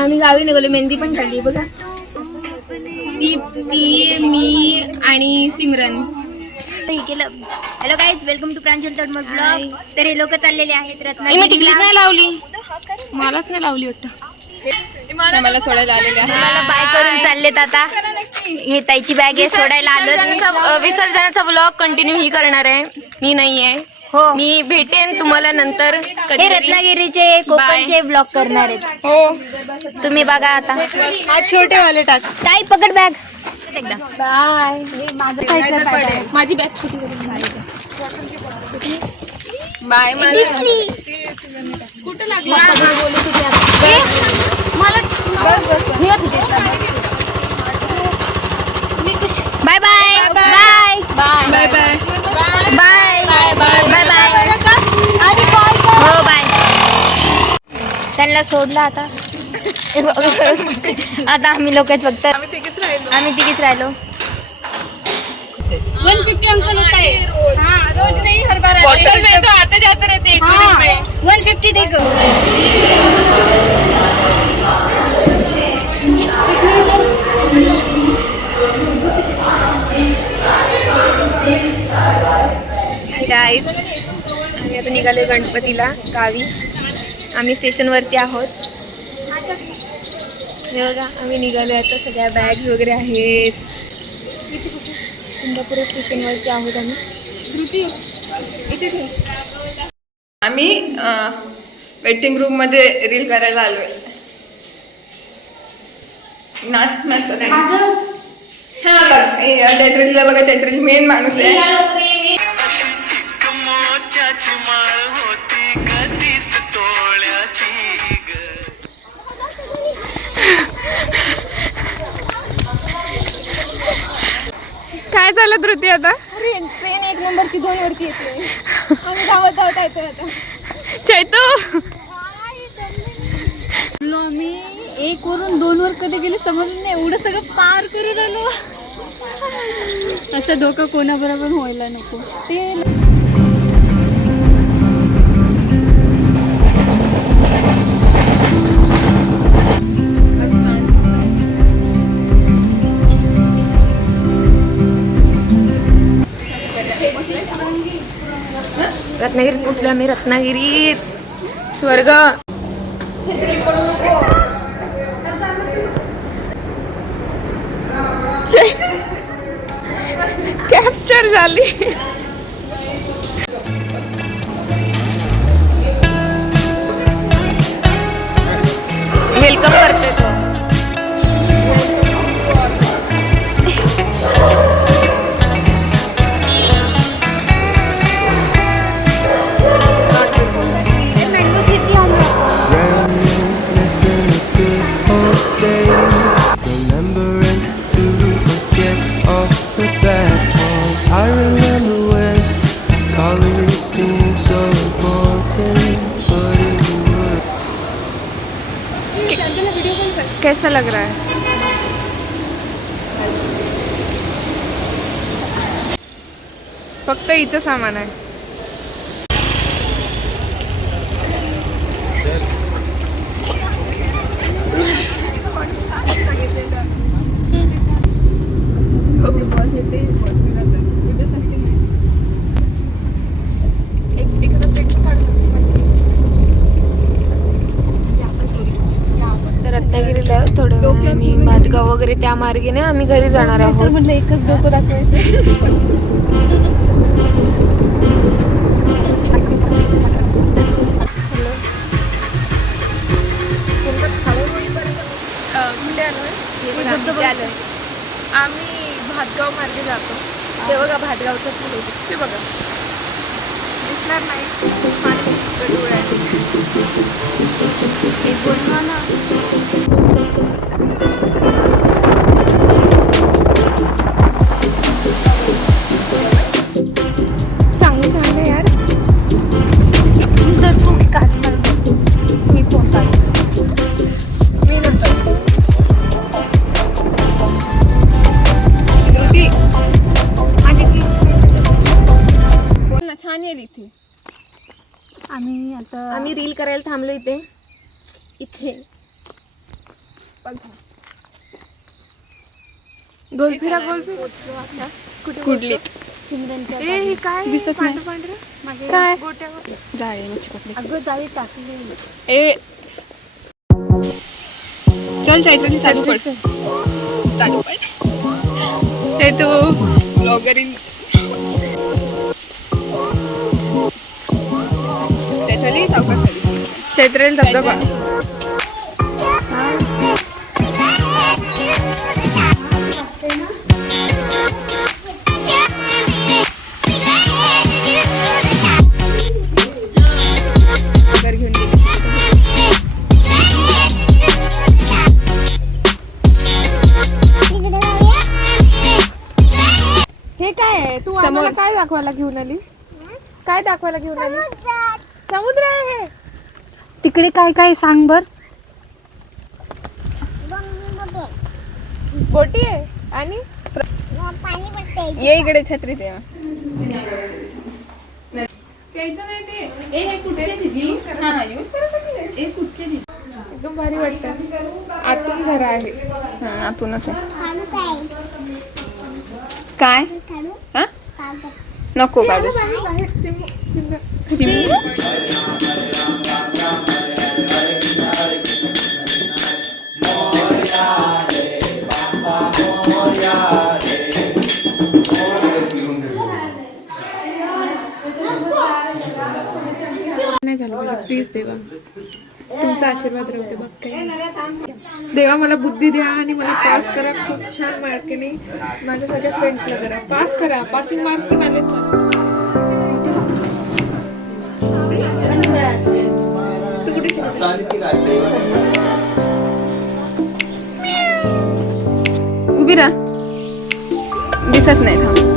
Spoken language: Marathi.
आम्ही गावी निघालो, मेहंदी पण काढली बघा. ती मी आणि Simran. Hello guys, welcome to Pranjal Tadmal blog. तर हे लोक चाललेले आहेत मी टिकलीच नाही लावली, मलाच नाही लावली वाटतं. मला सोडायला आलेले आहे. मला बाय करून चाललेत आता. हे ताईची बॅग आहे, सोडायला आलो. विसर्जनाचा ब्लॉग कंटिन्यू ही करणार आहे, मी नाहीये. हो, मी भेटेन तुम्हाला नंतर हे कधी. रत्नागिरीचे कोकणचे ब्लॉग करणार आहेत. हो, तुम्ही बघा आता. आज छोटे वाले टाक. ताई पकड बॅग एकदा. बाय. माझी बॅग छोटी बाय. कुठं लागली? बाय बाय बाय बाय बाय बाय बाय बाय. हो बाय. त्यांना सोडला आता. आता आम्ही लोक आहेत फक्त. आम्ही तिघीच राहिलो. 150 अंकल होता है. हाँ, रोज नहीं, हर बार बॉटल में तो आते जाते रहते हैं. हाँ, में 150 देखो. गाइस, आम्ही आता निघालो गणपतीला गावी. आम्ही स्टेशनवरती आहोत. हे बघा, आम्ही निघालो आता. सगळ्या बॅग्स वगैरे आहेत. इंदापूर स्टेशनवरती आहोत आम्ही. धृती इथे ठेव. आम्ही वेटिंग रूम मध्ये रील करायला आलोय. नाच हा बघ, चैत्रीला बघा. चैत्री मेन माणूस आहे. काय झालं धृती आता? ट्रेन 1 नंबरची 2 वरती येते. आम्ही धावत येतो आता. चैतू, मी 1 वरून 2 वर कधी गेले समजलं नाही. एवढं सगळं पार करून आलो. असं धोका कोणाबरोबर व्हायला नको. ते रत्नागिरीत पोहोचलो आम्ही. रत्नागिरीत स्वर्ग. कॅप्चर झाली. वेलकम करते तो. कैसा लग रहा है? फक्त इथं सामान आहे. रत्नागिरीला थोडं आणि भातगाव वगैरे त्या मार्गेने आम्ही घरी जाणार आहोत. म्हटलं एकच डोकं दाखवायचं. आम्ही भातगाव मार्गे जातो. ते बघा, भातगावचं फुल ते बघा. दिसणार नाही. बोलवा ना. चांगलं यार. तर तू काढ मला. मी फोन काढ. मी नंतर धृती बोल ना. छान येईल इथे. आम्ही रील करायला थांबलो इथे. गोलफिरा कुठली सिमरनच्या काय दिसत नाही. पांढरं काय गोट्यावर जाळी मी चिपकली. अगं जाळी टाकली. ए चल चैत्राली चालू पड. चालू पड. ते तू ब्लॉगरिंग चैत्राली सावकाश चालू. चैत्राली धबधबा. घर घेऊन गेली. हे काय आहे? तू समोर. आम्हाला काय दाखवायला घेऊन आली? काय दाखवायला घेऊन आली? समुद्र आहे हे. तिकडे काय काय सांग बर. बोटी आहे आणि ये इकडे छत्री दे. एकदम भारी वाटतं. आतून झरा आहे. आतूनच आहे. काय हा नको काढूस. नाही झालं मला प्लीज देवा, तुमचा आशीर्वाद राहू दे. बघ काय देवा, मला बुद्धी द्या आणि मला पास करा खूप छान मार्कने. माझ्या सगळ्या फ्रेंड्सला करा पास करा. पासिंग मार्क पण आले. तू कुठे उभी राहा. दिसत नाही थांब.